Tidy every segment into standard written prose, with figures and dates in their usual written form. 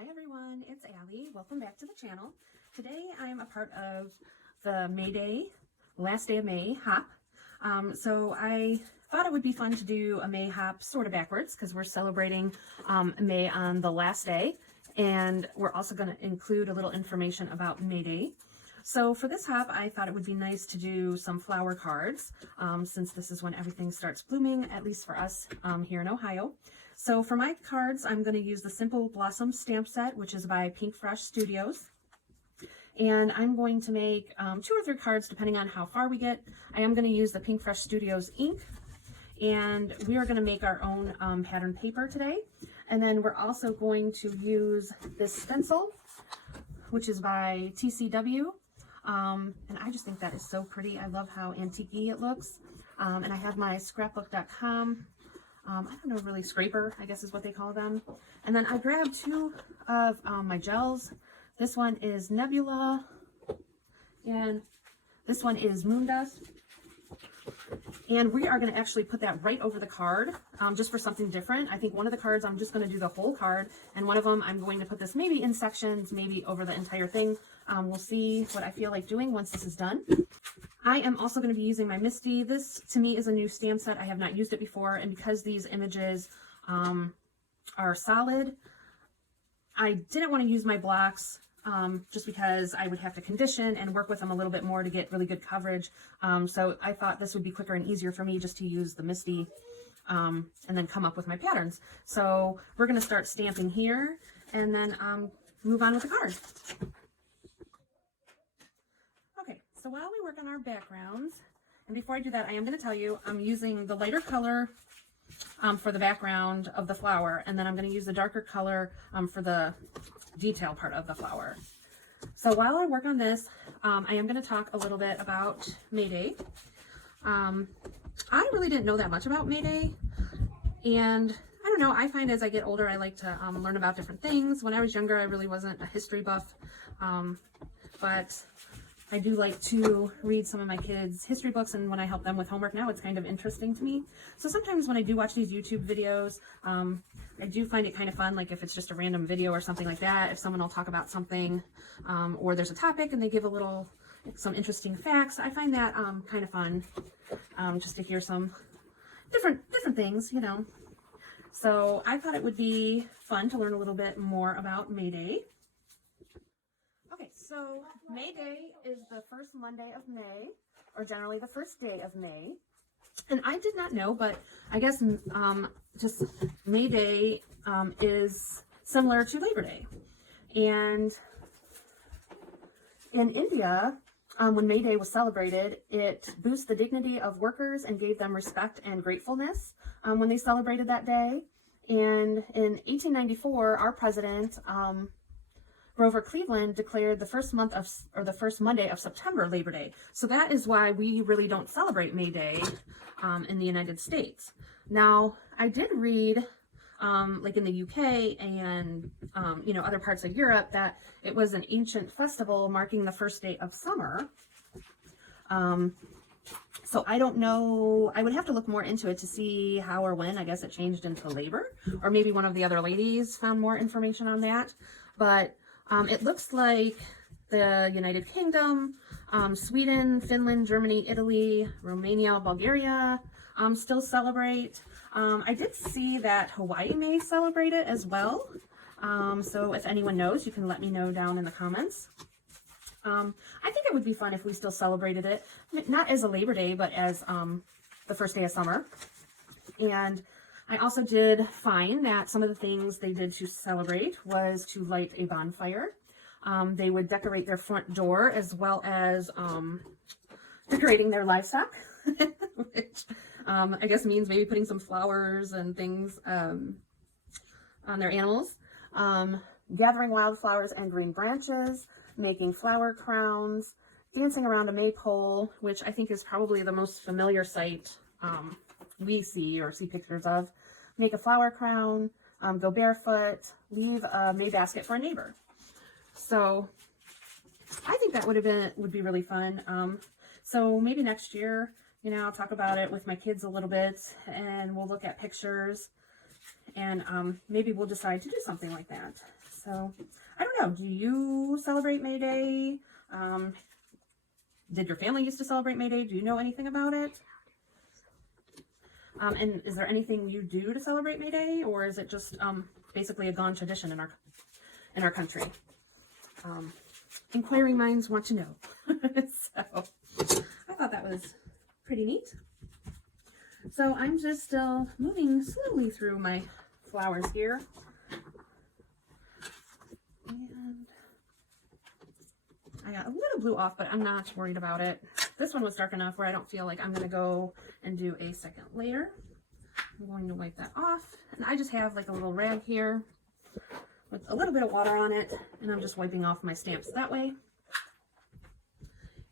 Hi everyone, it's Allie. Welcome back to the channel. Today I'm a part of the May Day, last day of May hop. So I thought it would be fun to do a May hop sort of backwards because we're celebrating May on the last day, and we're also going to include a little information about May Day. So for this hop, I thought it would be nice to do some flower cards since this is when everything starts blooming, at least for us here in Ohio. So for my cards, I'm going to use the Simple Blossom stamp set, which is by Pink Fresh Studios. And I'm going to make 2 or 3 cards depending on how far we get. I am going to use the Pink Fresh Studios ink. And we are going to make our own pattern paper today. And then we're also going to use this stencil, which is by TCW. And I just think that is so pretty. I love how antique-y it looks. And I have my scrapbook.com. I don't know, really scraper, I guess is what they call them. And then I grabbed 2 of my gels. This one is Nebula, and this one is Moon Dust. And we are going to actually put that right over the card, just for something different. I think one of the cards I'm just going to do the whole card, and one of them I'm going to put this maybe in sections, maybe over the entire thing. We'll see what I feel like doing once this is done. I am also going to be using my Misty. This, to me, is a new stamp set. I have not used it before, and because these images are solid, I didn't want to use my blocks just because I would have to condition and work with them a little bit more to get really good coverage. So I thought this would be quicker and easier for me just to use the Misty and then come up with my patterns. So we're going to start stamping here and then move on with the card. So while we work on our backgrounds, and before I do that, I am going to tell you I'm using the lighter color for the background of the flower, and then I'm going to use the darker color for the detail part of the flower. So while I work on this, I am going to talk a little bit about May Day. I really didn't know that much about May Day, and I don't know, I find as I get older I like to learn about different things. When I was younger, I really wasn't a history buff, but I do like to read some of my kids' history books, and when I help them with homework now, it's kind of interesting to me. So sometimes when I do watch these YouTube videos, I do find it kind of fun, like if it's just a random video or something like that, if someone will talk about something, or there's a topic and they give some interesting facts, I find that kind of fun, just to hear some different things, you know. So I thought it would be fun to learn a little bit more about May Day. So May Day is the first Monday of May, or generally the first day of May. And I did not know, but I guess just May Day is similar to Labor Day. And in India, when May Day was celebrated, it boosted the dignity of workers and gave them respect and gratefulness when they celebrated that day. And in 1894, our president, Grover Cleveland, declared the first Monday of September Labor Day. So that is why we really don't celebrate May Day in the United States. Now, I did read, like in the UK and you know, other parts of Europe, that it was an ancient festival marking the first day of summer. So I don't know, I would have to look more into it to see how or when, I guess, it changed into labor, or maybe one of the other ladies found more information on that. But it looks like the United Kingdom, Sweden, Finland, Germany, Italy, Romania, Bulgaria still celebrate. I did see that Hawaii may celebrate it as well. So if anyone knows, you can let me know down in the comments. I think it would be fun if we still celebrated it, not as a Labor Day, but as the first day of summer. And I also did find that some of the things they did to celebrate was to light a bonfire. They would decorate their front door as well as decorating their livestock, which I guess means maybe putting some flowers and things on their animals. Gathering wildflowers and green branches, making flower crowns, dancing around a maypole, which I think is probably the most familiar sight we see or see pictures of. Make a flower crown, go barefoot, leave a May basket for a neighbor. So I think that would be really fun. So maybe next year, you know, I'll talk about it with my kids a little bit, and we'll look at pictures, and maybe we'll decide to do something like that. So I don't know, do you celebrate May Day? Did your family used to celebrate May Day? Do you know anything about it? And is there anything you do to celebrate May Day, or is it just basically a gone tradition in our country? Inquiring minds want to know. So I thought that was pretty neat. So I'm just still moving slowly through my flowers here. And I got a little blue off, but I'm not worried about it. This one was dark enough where I don't feel like I'm going to go and do a second layer. I'm going to wipe that off. And I just have like a little rag here with a little bit of water on it, and I'm just wiping off my stamps that way.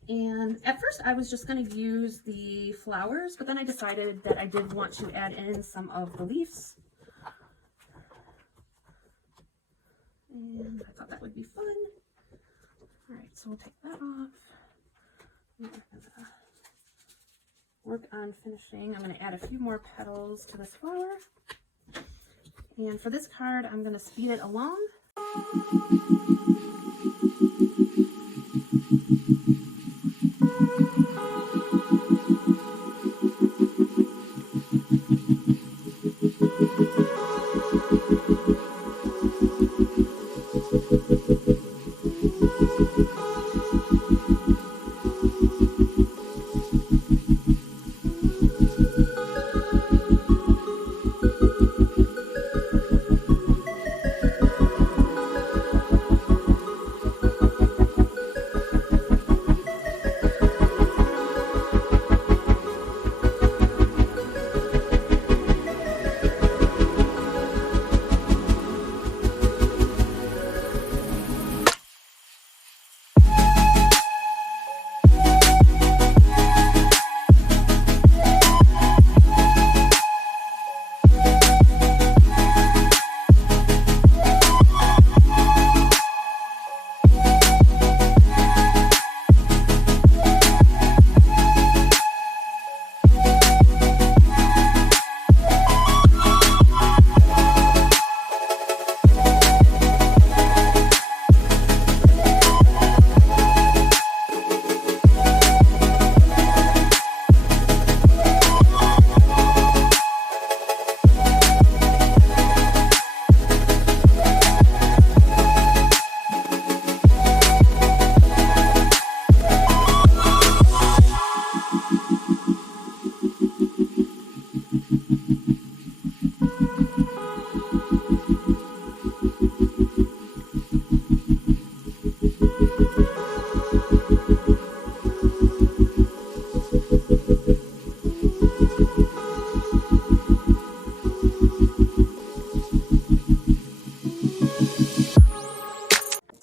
And at first I was just going to use the flowers, but then I decided that I did want to add in some of the leaves. And I thought that would be fun. All right, so we'll take that off. We're going to work on finishing. I'm going to add a few more petals to this flower. And for this card, I'm going to speed it along.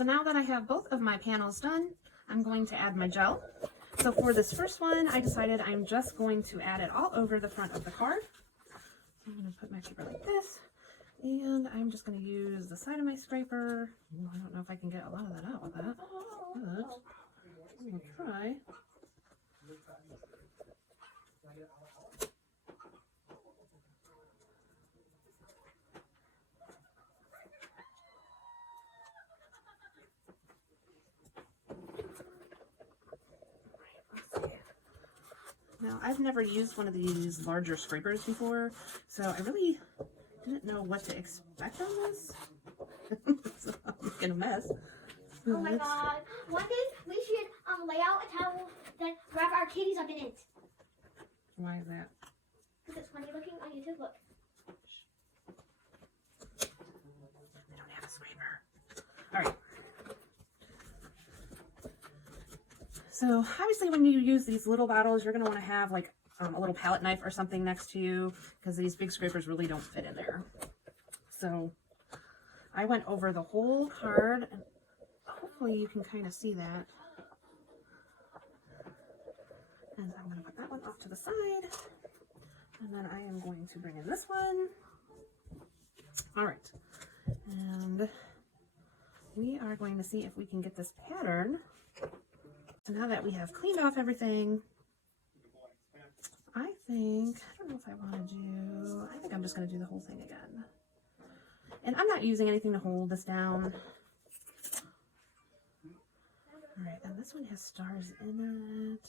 Now that I have both of my panels done, I'm going to add my gel. So for this first one, I decided I'm just going to add it all over the front of the card. I'm going to put my paper like this, and I'm just going to use the side of my scraper. I don't know if I can get a lot of that out with that, but I'll try. Now, I've never used one of these larger scrapers before, so I really didn't know what to expect on this. So I'm making a mess. Oh my god. One day we should lay out a towel that wrap our kitties up in it. Why is that? Because it's funny looking on YouTube. Look. I don't have a scraper. Alright. So obviously when you use these little bottles, you're going to want to have like a little palette knife or something next to you, because these big scrapers really don't fit in there. So I went over the whole card, and hopefully you can kind of see that. And I'm going to put that one off to the side, and then I am going to bring in this one. All right, and we are going to see if we can get this pattern. So now that we have cleaned off everything, I don't know if I want to do, I think I'm just going to do the whole thing again. And I'm not using anything to hold this down. All right, and this one has stars in it.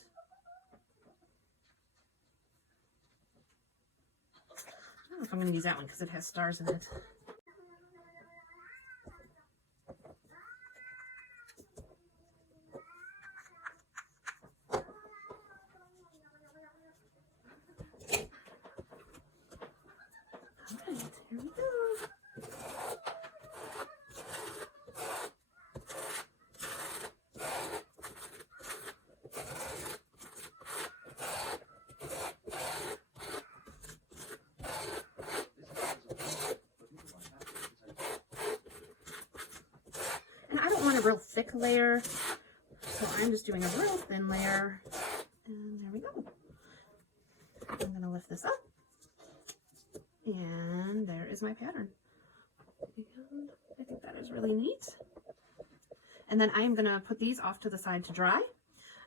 I don't know if I'm going to use that one because it has stars in it. Alright, here we go. And I don't want a real thick layer, so I'm just doing a real thin layer. And there we go. I'm going to lift this up. And there is my pattern. And I think that is really neat. And then I'm going to put these off to the side to dry.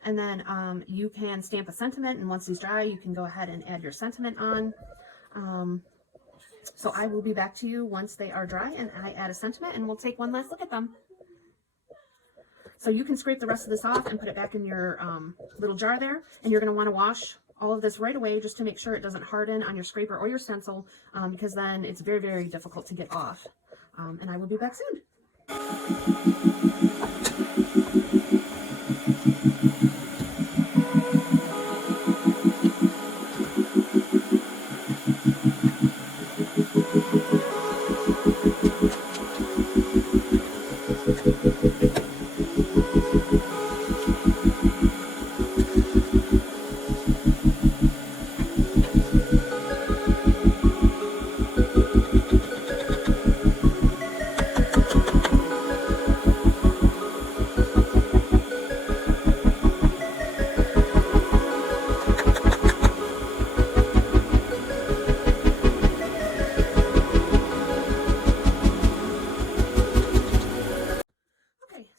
And then you can stamp a sentiment, and once these dry, you can go ahead and add your sentiment on. So I will be back to you once they are dry and I add a sentiment, and we'll take one last look at them. So you can scrape the rest of this off and put it back in your little jar there, and you're going to want to wash all of this right away just to make sure it doesn't harden on your scraper or your stencil, because then it's very, very difficult to get off. And I will be back soon.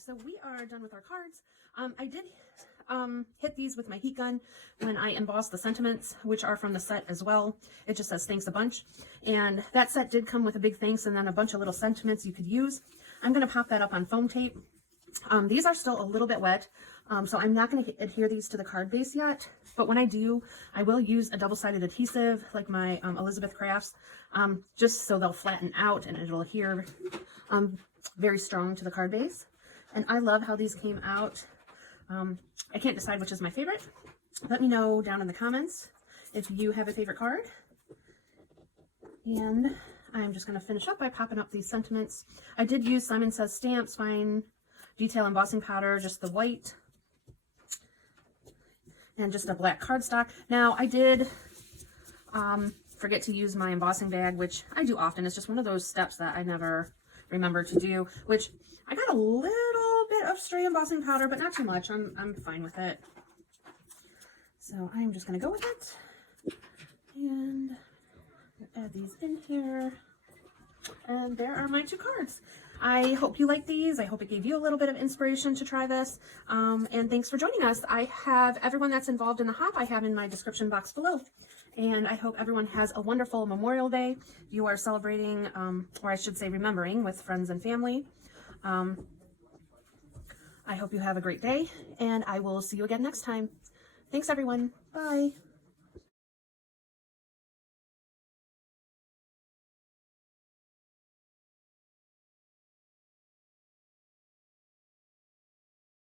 So we are done with our cards. I did hit these with my heat gun when I embossed the sentiments, which are from the set as well. It just says thanks a bunch. And that set did come with a big thanks and then a bunch of little sentiments you could use. I'm going to pop that up on foam tape. These are still a little bit wet, so I'm not going to adhere these to the card base yet. But when I do, I will use a double-sided adhesive like my Elizabeth Crafts, just so they'll flatten out and it'll adhere very strong to the card base. And I love how these came out. I can't decide which is my favorite. Let me know down in the comments if you have a favorite card. And I'm just going to finish up by popping up these sentiments. I did use Simon Says Stamps Fine Detail Embossing Powder, just the white. And just a black cardstock. Now, I did forget to use my embossing bag, which I do often. It's just one of those steps that I never remember to do, which I got a little bit of stray embossing powder, but not too much. I'm fine with it. So I'm just going to go with it. And add these in here. And there are my two cards. I hope you like these. I hope it gave you a little bit of inspiration to try this. And thanks for joining us. I have everyone that's involved in the hop I have in my description box below. And I hope everyone has a wonderful Memorial Day. You are celebrating, or I should say remembering, with friends and family. I hope you have a great day, and I will see you again next time. Thanks, everyone. Bye.